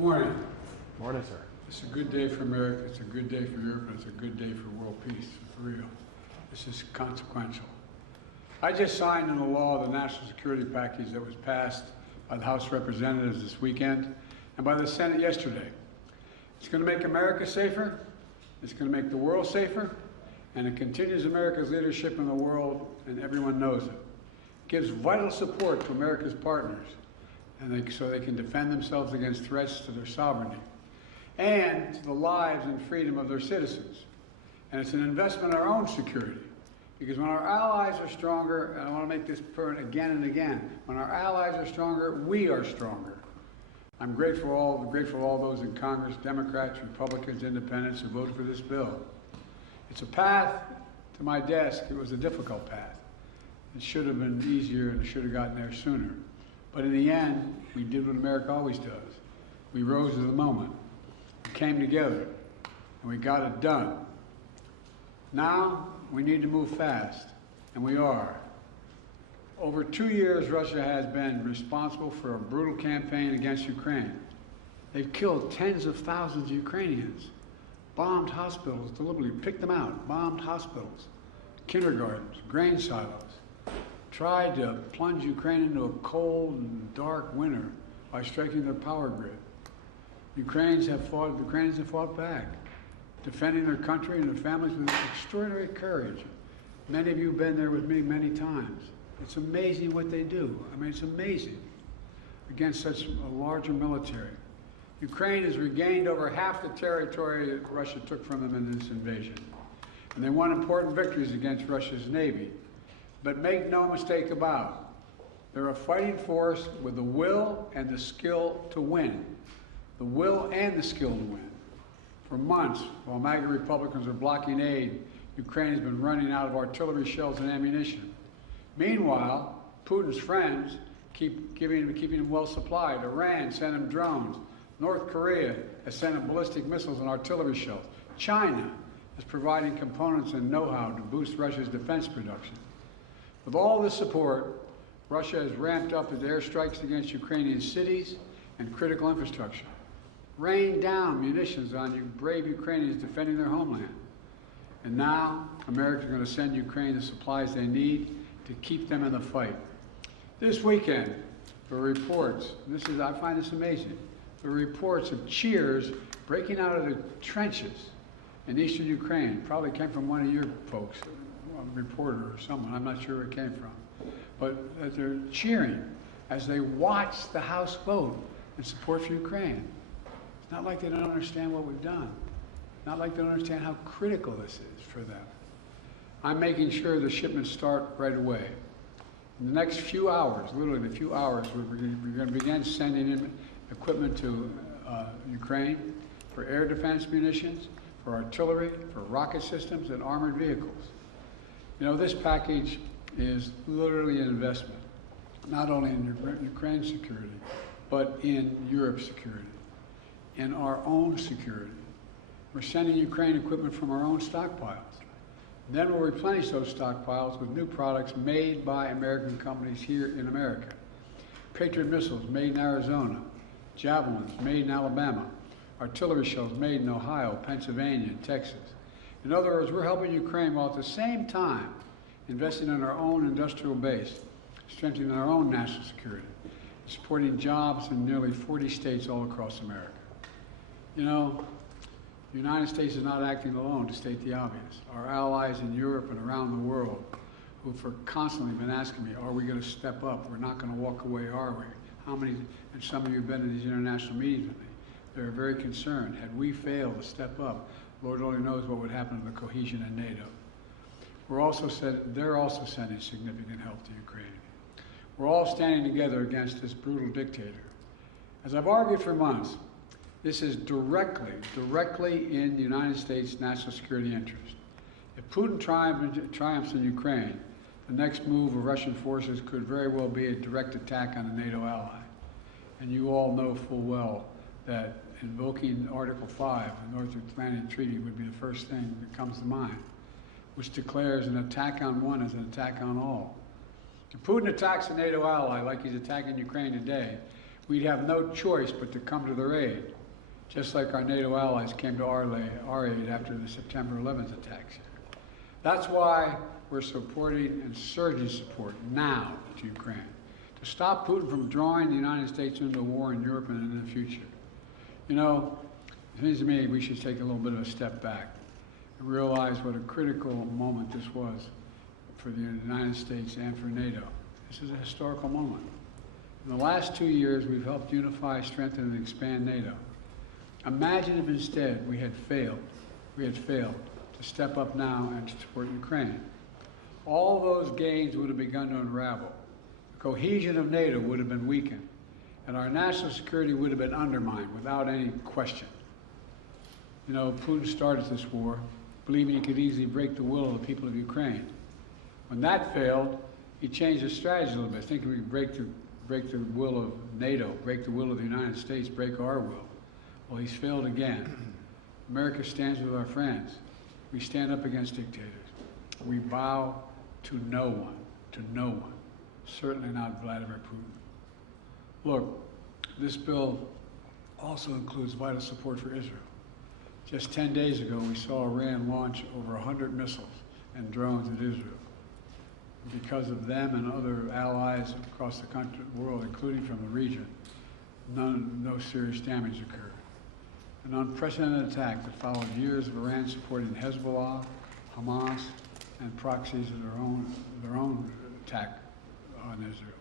Morning. Morning, sir. It's a good day for America, it's a good day for Europe, and it's a good day for world peace, for real. This is consequential. I just signed into law the national security package that was passed by the House of Representatives this weekend and by the Senate yesterday. It's going to make America safer, it's going to make the world safer, and it continues America's leadership in the world, and everyone knows it. It gives vital support to America's partners, and so they can defend themselves against threats to their sovereignty and to the lives and freedom of their citizens. And it's an investment in our own security, because when our allies are stronger, and I want to make this point again and again, when our allies are stronger, we are stronger. I'm grateful to all those in Congress, Democrats, Republicans, Independents, who voted for this bill. It's a path to my desk. It was a difficult path. It should have been easier, and it should have gotten there sooner. But in the end, we did what America always does. We rose to the moment. We came together, and we got it done. Now, we need to move fast, and we are. Over 2 years, Russia has been responsible for a brutal campaign against Ukraine. They've killed tens of thousands of Ukrainians, bombed hospitals, deliberately picked them out, bombed hospitals, kindergartens, grain silos, tried to plunge Ukraine into a cold and dark winter by striking their power grid. Ukrainians have fought back, defending their country and their families with extraordinary courage. Many of you have been there with me many times. It's amazing what they do. I mean, it's amazing against such a larger military. Ukraine has regained over half the territory that Russia took from them in this invasion. And they won important victories against Russia's Navy. But make no mistake about it, they're a fighting force with the will and the skill to win. The will and the skill to win. For months, while MAGA Republicans are blocking aid, Ukraine has been running out of artillery shells and ammunition. Meanwhile, Putins' friends keep keeping them well supplied. Iran sent them drones. North Korea has sent them ballistic missiles and artillery shells. China is providing components and know-how to boost Russia's defense production. With all this support, Russia has ramped up its airstrikes against Ukrainian cities and critical infrastructure, rained down munitions on you brave Ukrainians defending their homeland. And now, America is going to send Ukraine the supplies they need to keep them in the fight. This weekend, there were reports, I find this amazing, there were reports of cheers breaking out of the trenches in eastern Ukraine. Probably came from one of your folks, a reporter or someone, I'm not sure where it came from. But that they're cheering as they watch the House vote in support for Ukraine. It's not like they don't understand what we've done. Not like they don't understand how critical this is for them. I'm making sure the shipments start right away. In the next few hours, literally a few hours, we're going to begin sending in equipment to Ukraine for air defense munitions, for artillery, for rocket systems, and armored vehicles. You know, this package is literally an investment, not only in Ukraine's security, but in Europe's security, in our own security. We're sending Ukraine equipment from our own stockpiles. Then we'll replenish those stockpiles with new products made by American companies here in America. Patriot missiles made in Arizona, Javelins made in Alabama, artillery shells made in Ohio, Pennsylvania, and Texas. In other words, we're helping Ukraine while at the same time investing in our own industrial base, strengthening our own national security, supporting jobs in nearly 40 states all across America. You know, the United States is not acting alone, to state the obvious. Our allies in Europe and around the world, who've constantly been asking me, are we going to step up? We're not going to walk away, are we? How many, and some of you have been in these international meetings with me, they're very concerned. Had we failed to step up, Lord only knows what would happen to the cohesion in NATO. They're also sending significant help to Ukraine. We're all standing together against this brutal dictator. As I've argued for months, this is directly in the United States' national security interest. If Putin triumphs in Ukraine, the next move of Russian forces could very well be a direct attack on a NATO ally. And you all know full well that invoking Article 5, the North Atlantic Treaty, would be the first thing that comes to mind, which declares an attack on one as an attack on all. If Putin attacks a NATO ally like he's attacking Ukraine today, we'd have no choice but to come to their aid, just like our NATO allies came to our aid after the September 11th attacks. That's why we're supporting and surging support now to Ukraine, to stop Putin from drawing the United States into a war in Europe and in the future. You know, it seems to me we should take a little bit of a step back and realize what a critical moment this was for the United States and for NATO. This is a historical moment. In the last 2 years, we've helped unify, strengthen, and expand NATO. Imagine if instead we had failed to step up now and to support Ukraine. All those gains would have begun to unravel. The cohesion of NATO would have been weakened, and our national security would have been undermined without any question. You know, Putin started this war believing he could easily break the will of the people of Ukraine. When that failed, he changed his strategy a little bit, thinking we could break the will of NATO, break the will of the United States, break our will. Well, he's failed again. America stands with our friends. We stand up against dictators. We bow to no one, certainly not Vladimir Putin. Look, this bill also includes vital support for Israel. Just 10 days ago, we saw Iran launch over 100 missiles and drones at Israel. Because of them and other allies across the country, world, including from the region, no serious damage occurred. An unprecedented attack that followed years of Iran supporting Hezbollah, Hamas, and proxies of their own attack on Israel.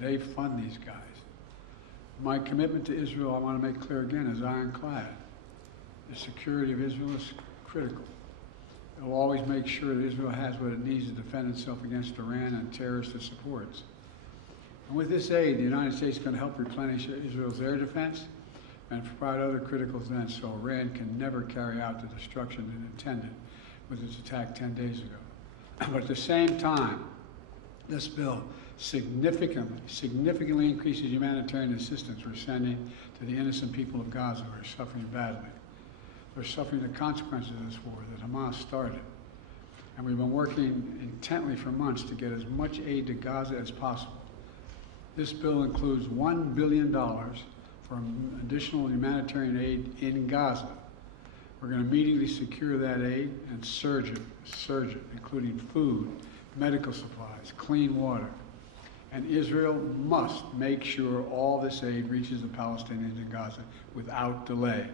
They fund these guys. My commitment to Israel, I want to make clear again, is ironclad. The security of Israel is critical. It will always make sure that Israel has what it needs to defend itself against Iran and terrorists it supports. And with this aid, the United States is going to help replenish Israel's air defense and provide other critical defense so Iran can never carry out the destruction it intended with its attack 10 days ago. But at the same time, this bill significantly increases humanitarian assistance we're sending to the innocent people of Gaza who are suffering badly. They're suffering the consequences of this war that Hamas started. And we've been working intently for months to get as much aid to Gaza as possible. This bill includes $1 billion for additional humanitarian aid in Gaza. We're going to immediately secure that aid and surge it, including food, medical supplies, clean water. And Israel must make sure all this aid reaches the Palestinians in Gaza without delay.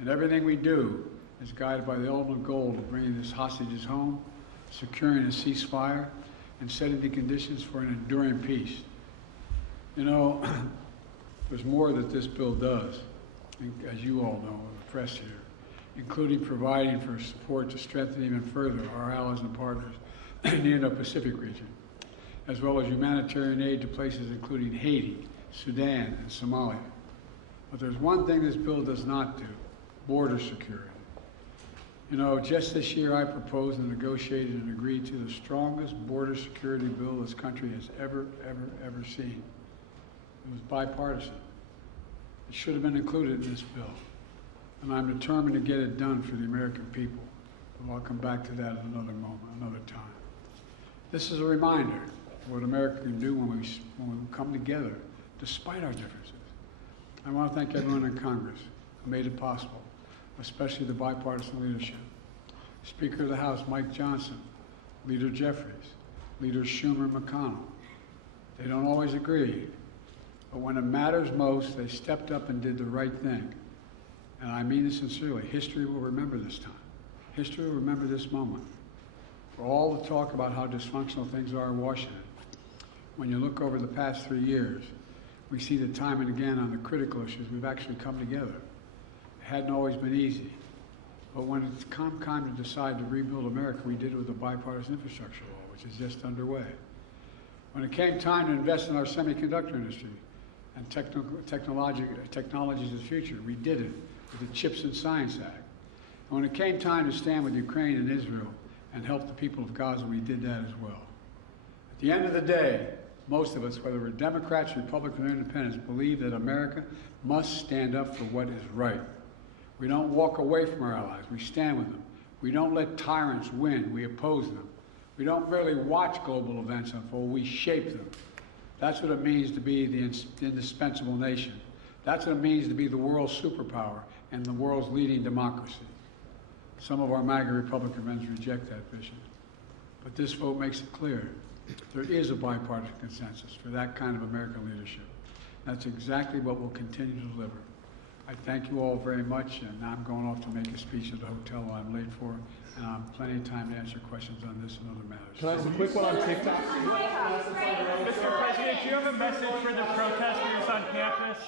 And everything we do is guided by the ultimate goal of bringing these hostages home, securing a ceasefire, and setting the conditions for an enduring peace. You know, there's more that this bill does, as you all know, the press here, including providing for support to strengthen even further our allies and partners in the Indo-Pacific region, as well as humanitarian aid to places including Haiti, Sudan, and Somalia. But there's one thing this bill does not do: border security. You know, just this year I proposed and negotiated and agreed to the strongest border security bill this country has ever seen. It was bipartisan. It should have been included in this bill. And I'm determined to get it done for the American people. But I'll come back to that at another moment, another time. This is a reminder of what America can do when we come together, despite our differences. I want to thank everyone in Congress who made it possible, especially the bipartisan leadership. Speaker of the House, Mike Johnson, Leader Jeffries, Leaders Schumer and McConnell. They don't always agree, but when it matters most, they stepped up and did the right thing. And I mean this sincerely. History will remember this time. History will remember this moment. For all the talk about how dysfunctional things are in Washington, when you look over the past 3 years, we see that time and again on the critical issues, we've actually come together. It hadn't always been easy. But when it's come time to decide to rebuild America, we did it with the bipartisan infrastructure law, which is just underway. When it came time to invest in our semiconductor industry and technologies of the future, we did it with the Chips and Science Act. And when it came time to stand with Ukraine and Israel and help the people of Gaza, we did that as well. At the end of the day, most of us, whether we're Democrats, Republicans, or Independents, believe that America must stand up for what is right. We don't walk away from our allies. We stand with them. We don't let tyrants win. We oppose them. We don't merely watch global events unfold. We shape them. That's what it means to be the indispensable nation. That's what it means to be the world's superpower and the world's leading democracy. Some of our MAGA Republican friends reject that vision. But this vote makes it clear there is a bipartisan consensus for that kind of American leadership. That's exactly what we'll continue to deliver. I thank you all very much, and now I'm going off to make a speech at the hotel I'm late for, and I have plenty of time to answer questions on this and other matters. Can I ask a quick one on TikTok? Mr. President, do you have a message for the protesters on campus?